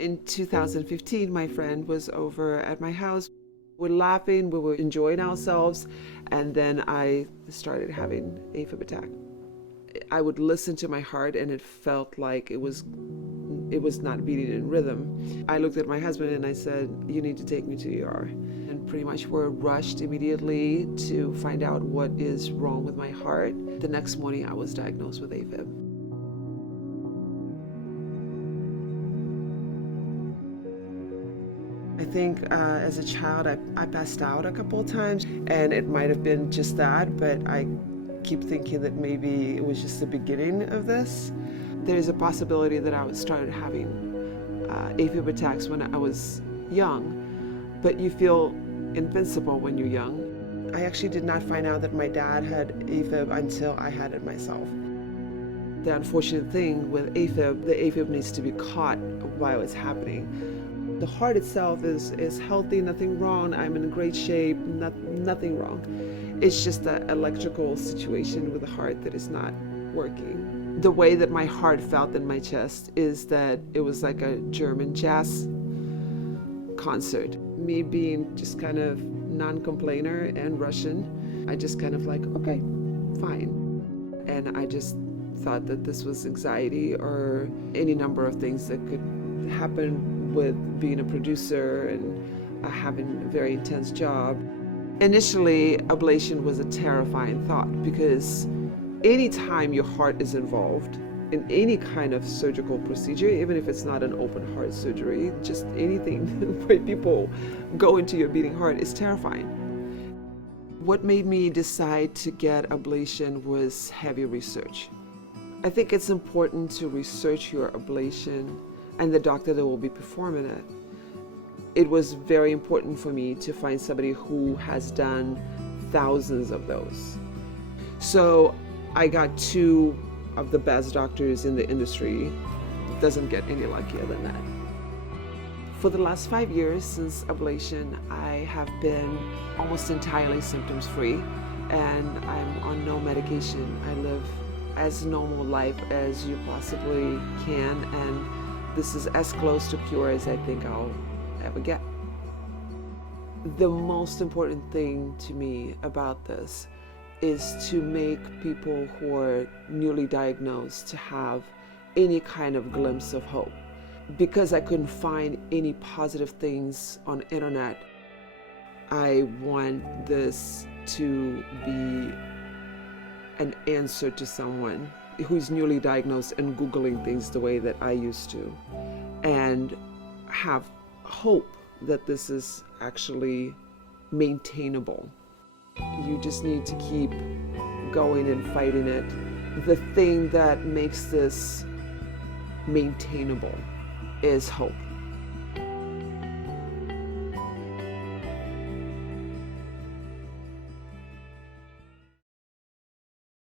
In 2015, my friend was over at my house. We're laughing, we were enjoying ourselves, and then I started having Afib attack. I would listen to my heart and it felt like it was not beating in rhythm. I looked at my husband and I said, "You need to take me to the ER." And pretty much we're rushed immediately to find out what is wrong with my heart. The next morning I was diagnosed with Afib. I think as a child I passed out a couple of times, and it might have been just that, but I keep thinking that maybe it was just the beginning of this. There's a possibility that I started having Afib attacks when I was young, but you feel invincible when you're young. I actually did not find out that my dad had Afib until I had it myself. The unfortunate thing with Afib, the Afib needs to be caught while it's happening. The heart itself is healthy, nothing wrong, I'm in great shape, nothing wrong. It's just the electrical situation with the heart that is not working. The way that my heart felt in my chest is that it was like a German jazz concert. Me being just kind of non-complainer and Russian, I just kind of like, okay, fine. And I just thought that this was anxiety or any number of things that could happen with being a producer and having a very intense job. Initially, ablation was a terrifying thought because anytime your heart is involved in any kind of surgical procedure, even if it's not an open heart surgery, just anything where people go into your beating heart is terrifying. What made me decide to get ablation was heavy research. I think it's important to research your ablation and the doctor that will be performing it. It was very important for me to find somebody who has done thousands of those. So I got two of the best doctors in the industry. It doesn't get any luckier than that. For the last 5 years since ablation, I have been almost entirely symptoms free, and I'm on no medication. I live as normal life as you possibly can, and this is as close to cure as I think I'll ever get. The most important thing to me about this is to make people who are newly diagnosed to have any kind of glimpse of hope. Because I couldn't find any positive things on the internet, I want this to be an answer to someone who's newly diagnosed and Googling things the way that I used to, and have hope that this is actually maintainable. You just need to keep going and fighting it. The thing that makes this maintainable is hope.